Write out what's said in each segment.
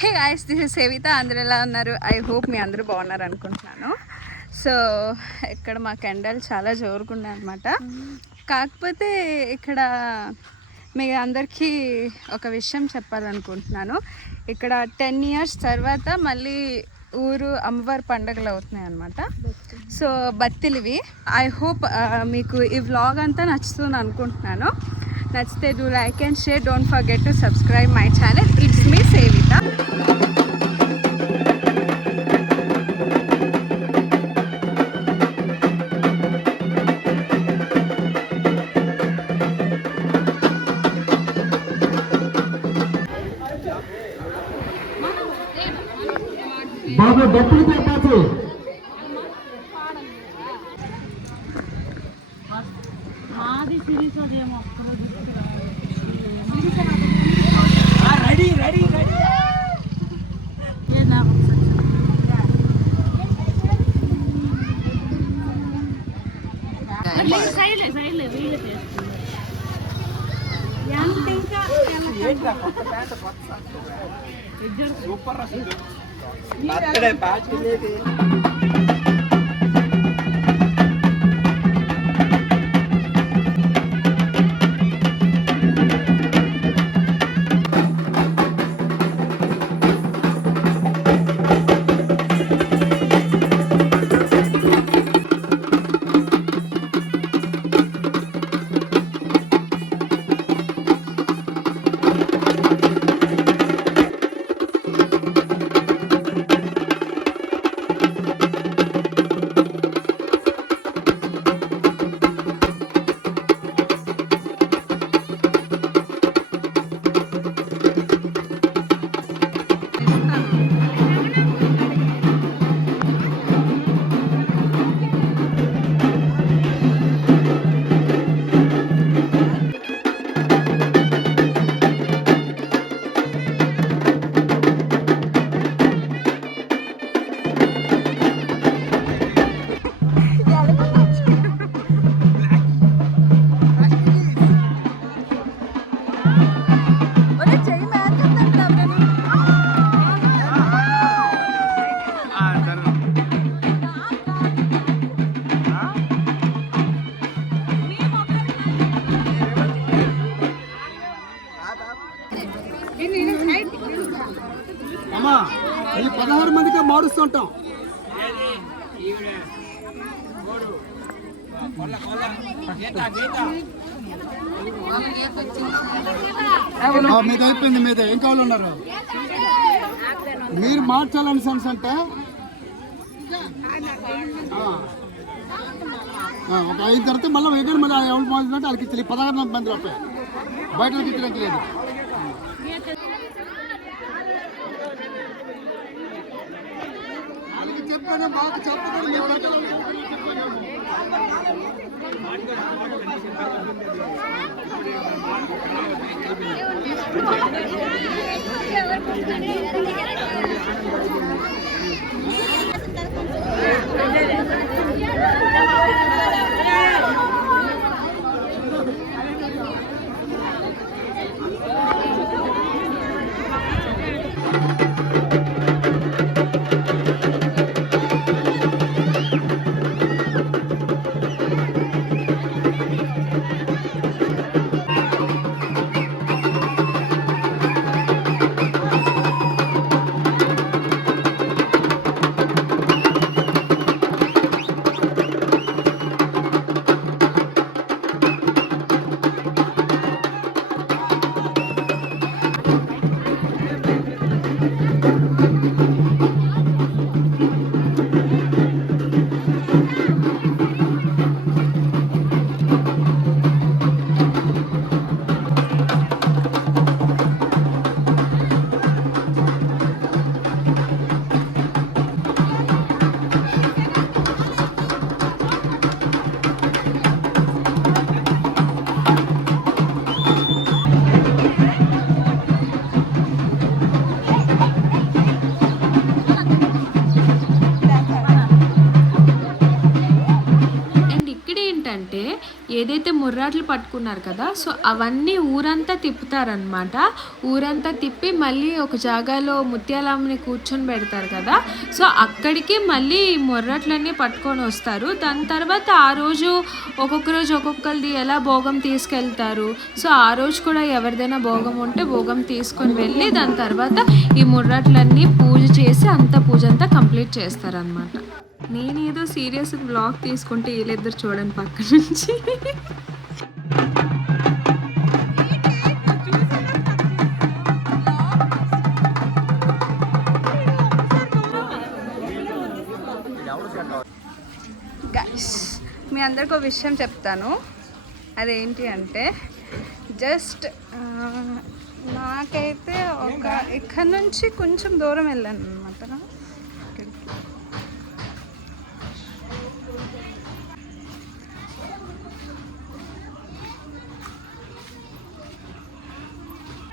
Hey guys, this is Savita. అందరూ ఎలా ఉన్నారు? ఐ హోప్ మీ అందరూ బాగున్నారు అనుకుంటున్నాను. సో ఇక్కడ మాకు ఎండలు చాలా జోరుకున్నాయి అనమాట. కాకపోతే ఇక్కడ మీ అందరికీ ఒక విషయం చెప్పాలనుకుంటున్నాను. ఇక్కడ 10 years తర్వాత మళ్ళీ ఊరు అమ్మవారి పండుగలు అవుతున్నాయి అన్నమాట. సో బత్తిలివి. ఐ హోప్ మీకు ఈ వ్లాగ్ అంతా నచ్చుతుంది అనుకుంటున్నాను. నచ్చితే do like and share. Don't forget to subscribe my channel. It's me Savita. బాబు డబ్బులు చెప్పచ్చు. Ready ready ready. సూపర్ అసలు బర్త్డే పార్టీ లేదు. అమ్మా ఈ 16 మందికే మారుస్తుంటాం. మీద అయిపోయింది. మీద ఏం కావాలి ఉన్నారు మీరు మార్చాలని సెన్స్ అంటే ఒక 5 తర్వాత మళ్ళీ ఎగరు మళ్ళీ ఎవరు మార్చినట్టు వాళ్ళకి ఇచ్చి 16 మంది రూపాయి బయటకి ఇచ్చడానికి లేదు. వాళ్ళకి చెప్పాను మాకు చెప్పకూడదు. ఏదైతే ముర్రాట్లు పట్టుకున్నారు కదా, సో అవన్నీ ఊరంతా తిప్పుతారనమాట. ఊరంతా తిప్పి మళ్ళీ ఒక జాగాలో ముత్యాలమ్మని కూర్చొని పెడతారు కదా, సో అక్కడికి మళ్ళీ ముర్రాట్లన్నీ పట్టుకొని వస్తారు. దాని తర్వాత ఆ రోజు ఒక్కొక్కరిది ఎలా భోగం తీసుకెళ్తారు. సో ఆ రోజు కూడా ఎవరిదైనా భోగం ఉంటే భోగం తీసుకొని వెళ్ళి దాని తర్వాత ఈ ముర్రాట్లన్నీ పూజ చేసి పూజ అంతా కంప్లీట్ చేస్తారనమాట. నేనేదో సీరియస్ వ్లాగ్ తీసుకుంటే వీళ్ళిద్దరు చూడండి పక్క నుంచి. గైస్, మీ అందరికి ఒక విషయం చెప్తాను. అదేంటి అంటే జస్ట్ నాకైతే ఇక్కడ నుంచి కొంచెం దూరం వెళ్ళాను అనమాట.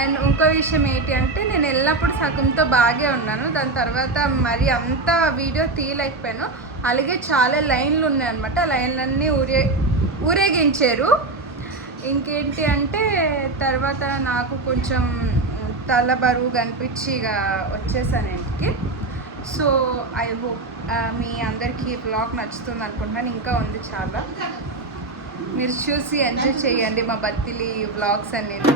అండ్ ఇంకో విషయం ఏంటి అంటే నేను వెళ్ళినప్పుడు సగంతో బాగే ఉన్నాను. దాని తర్వాత మరి అంత వీడియో తీయలేకపోయాను. అలాగే చాలా లైన్లు ఉన్నాయి అనమాట. ఆ లైన్లన్నీ ఊరేగించారు. ఇంకేంటి అంటే తర్వాత నాకు కొంచెం తల బరువు కనిపించి ఇక వచ్చేసాను ఇంటికి. సో ఐ హోప్ మీ అందరికీ బ్లాగ్ నచ్చుతుంది అనుకుంటున్నాను. ఇంకా ఉంది చాలా, మీరు చూసి ఎంజాయ్ చేయండి మా బత్తిలి వ్లాగ్స్ అనేది.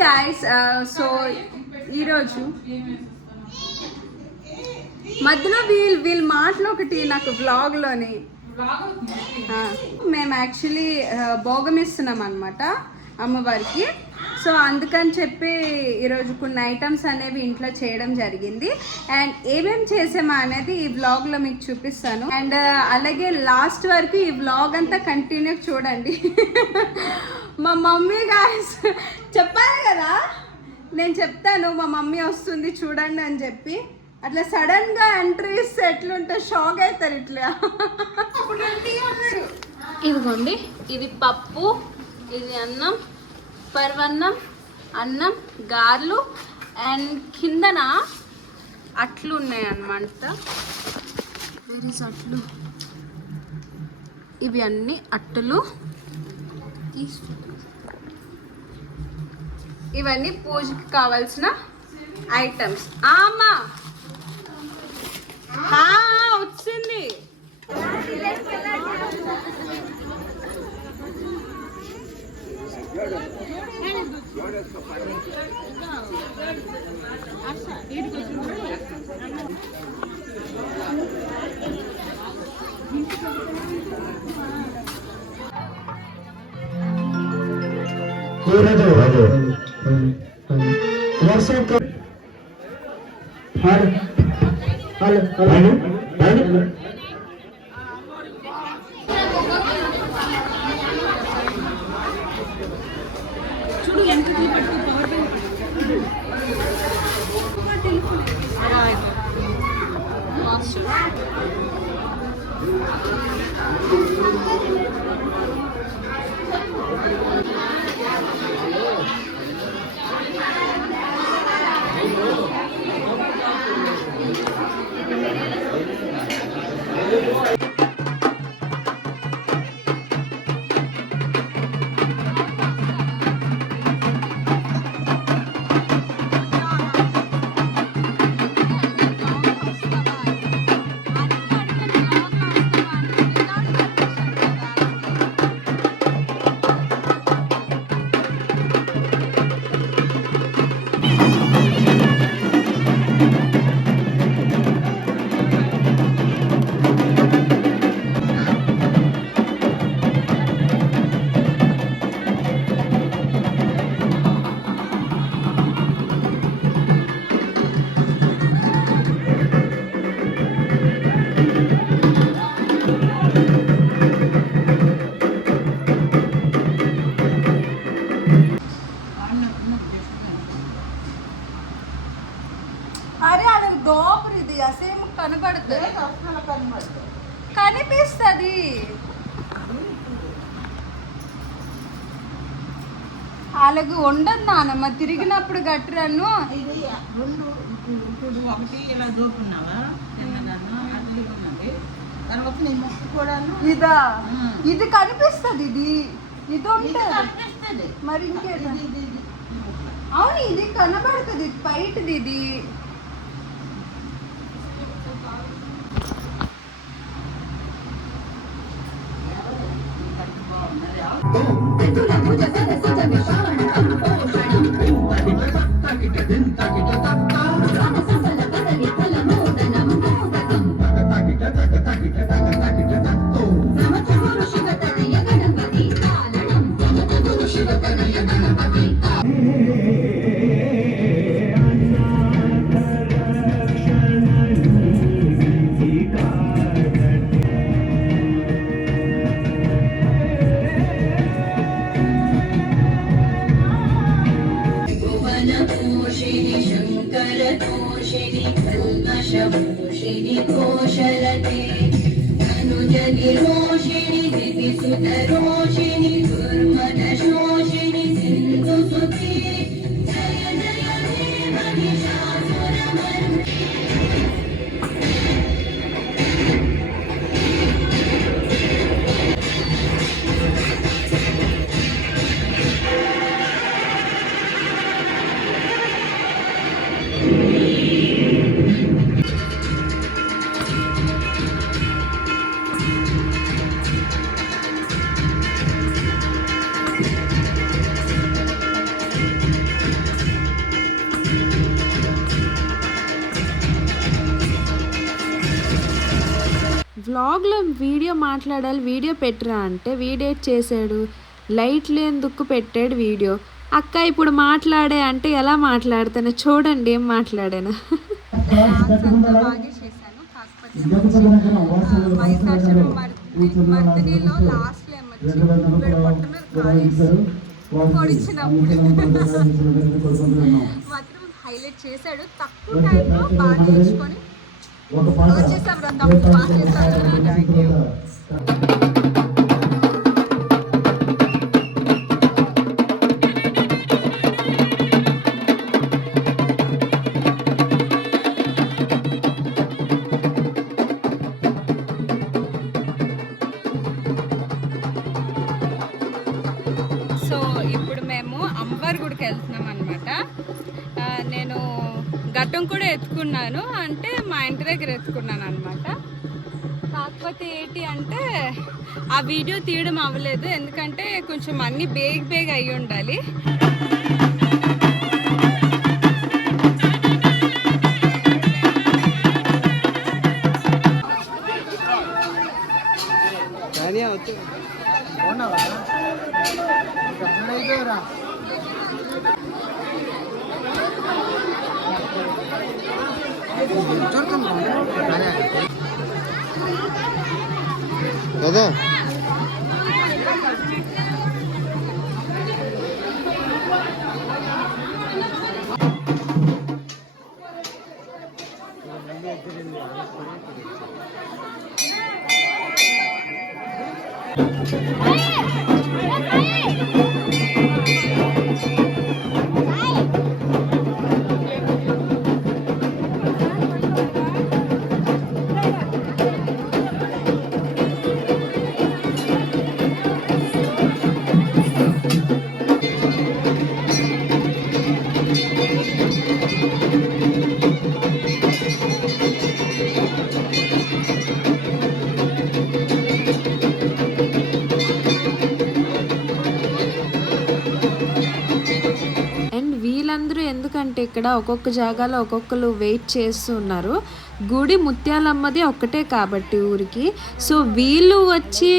గైస్, సో ఈరోజు మధ్యలో వీళ్ళ మాటలు ఒకటి నాకు వ్లాగ్లోని మేము యాక్చువల్లీ భోగం ఇస్తున్నాం అనమాట అమ్మవారికి. సో అందుకని చెప్పి ఈరోజు కొన్ని ఐటమ్స్ అనేవి ఇంట్లో చేయడం జరిగింది. అండ్ ఏమేమి చేసామా అనేది ఈ వ్లాగ్లో మీకు చూపిస్తాను. అండ్ అలాగే లాస్ట్ వరకు ఈ వ్లాగ్ అంతా కంటిన్యూ చూడండి. మా మమ్మీ గాయస్ చెప్పాలి కదా, నేను చెప్తాను మా మమ్మీ వస్తుంది చూడండి అని చెప్పి, అట్లా సడన్గా ఎంట్రీ ఇస్తే ఎట్లుంటే షాక్ అవుతారు ఇట్లా. ఇదిగోండి, ఇది పప్పు, ఇది అన్నం, పరవన్నం, అన్నం, గారెలు అండ్ కిందన అట్లు ఉన్నాయి అన్నమాట. అట్లు, ఇవి అన్నీ అట్టులు. ఇవన్నీ పూజకి కావాల్సిన ఐటమ్స్. అమ్మా వచ్చింది. చూడు ఎంత సేమ్ కనబడుతుంది కనిపిస్తుంది. అలాగే ఉండదు నానమ్మ తిరిగినప్పుడు గట్టురను ఒకటి ఇలా దూకున్నావా తర్వాత నీ ముక్కు కూడా ఇదా ఇది కనిపిస్తుంది. ఇది ఉంటుంది మరి ఇంకేదా? అవును ఇది కనబడుతుంది బయటది. ఇది వ్లాగ్లో వీడియో మాట్లాడాలి, వీడియో పెట్టరా అంటే వీడియో చేశాడు. లైట్లు ఎందుకు పెట్టాడు వీడియో. అక్క ఇప్పుడు మాట్లాడే అంటే ఎలా మాట్లాడతాను చూడండి, ఏం మాట్లాడాను. హైలైట్ చేశాడు తక్కువ టైంలో బాగా నేర్చుకొని వచ్చేసాం. సో ఇప్పుడు మేము అమ్మవారి గుడికి వెళ్తున్నాం అనమాట. నేను గట్టం కూడా ఎత్తుకున్నాను, అంటే మా ఇంటి దగ్గర ఎత్తుకున్నాను అనమాట. కాకపోతే ఏంటి అంటే ఆ వీడియో తీయడం అవ్వలేదు, ఎందుకంటే కొంచెం అన్నీ బేగ్ అయ్యి ఉండాలి. కదా ఎందుకంటే ఇక్కడ ఒక్కొక్క జాగాలో ఒక్కొక్కరు వెయిట్ చేస్తున్నారు. గుడి ముత్యాలమ్మది ఒక్కటే కాబట్టి ఊరికి. సో వీళ్ళు వచ్చి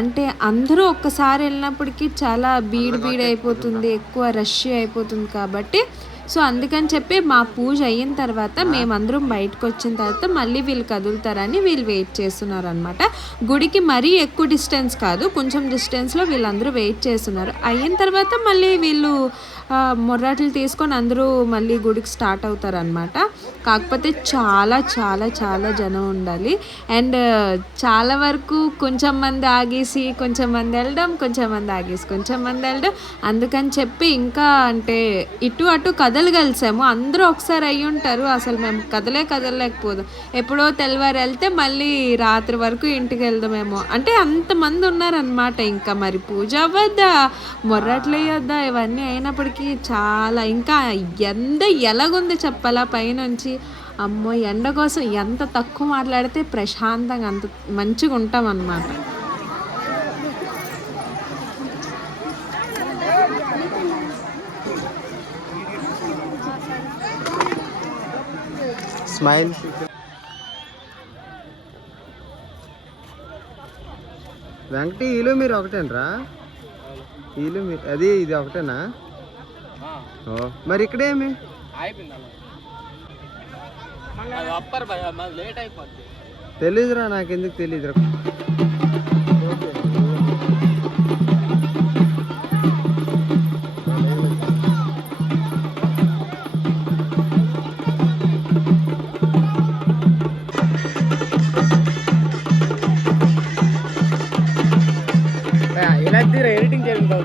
అంటే అందరూ ఒక్కసారి వెళ్ళినప్పటికీ చాలా బీడ్ అయిపోతుంది, ఎక్కువ రష్ అయిపోతుంది కాబట్టి సో అందుకని చెప్పి మా పూజ అయిన తర్వాత మేమందరం బయటకు వచ్చిన తర్వాత మళ్ళీ వీళ్ళు కదులుతారని వీళ్ళు వెయిట్ చేస్తున్నారు అనమాట. గుడికి మరీ ఎక్కువ డిస్టెన్స్ కాదు, కొంచెం డిస్టెన్స్లో వీళ్ళందరూ వెయిట్ చేస్తున్నారు. అయిన తర్వాత మళ్ళీ వీళ్ళు మొర్రాట్లు తీసుకొని అందరూ మళ్ళీ గుడికి స్టార్ట్ అవుతారనమాట. కాకపోతే చాలా చాలా చాలా జనం ఉండాలి. అండ్ చాలా వరకు కొంచెం మంది ఆగేసి కొంచెం మంది వెళ్ళడం, కొంచెం మంది ఆగేసి కొంచెం మంది వెళ్ళడం. అందుకని చెప్పి ఇంకా అంటే ఇటు అటు కదలగలిసాము. అందరూ ఒకసారి అయ్యి ఉంటారు, అసలు మేము కదలలేకపోదాం. ఎప్పుడో తెల్లవారు వెళ్తే మళ్ళీ రాత్రి వరకు ఇంటికి వెళ్దామేమో. అంటే అంతమంది ఉన్నారనమాట. ఇంకా మరి పూజ అవ్వద్దా, మొర్రాట్లు వేయొద్దా, ఇవన్నీ అయినప్పటికీ చాలా ఇంకా ఎండ ఎలాగుంది చెప్పాలా పైనుంచి. అమ్మో, ఎండ కోసం ఎంత తక్కువ మాట్లాడితే ప్రశాంతంగా అంత మంచిగా ఉంటాం అన్నమాట. స్మైల్. వెంకటి ఈలు మీరు ఒకటేనరా? ఈలు అది ఇది ఒకటేనా? ఓ మరి ఇక్కడేమి తెలీదురా, నాకెందుకు తెలీదురా. ఇలా ఎడిటింగ్ చేయాలి.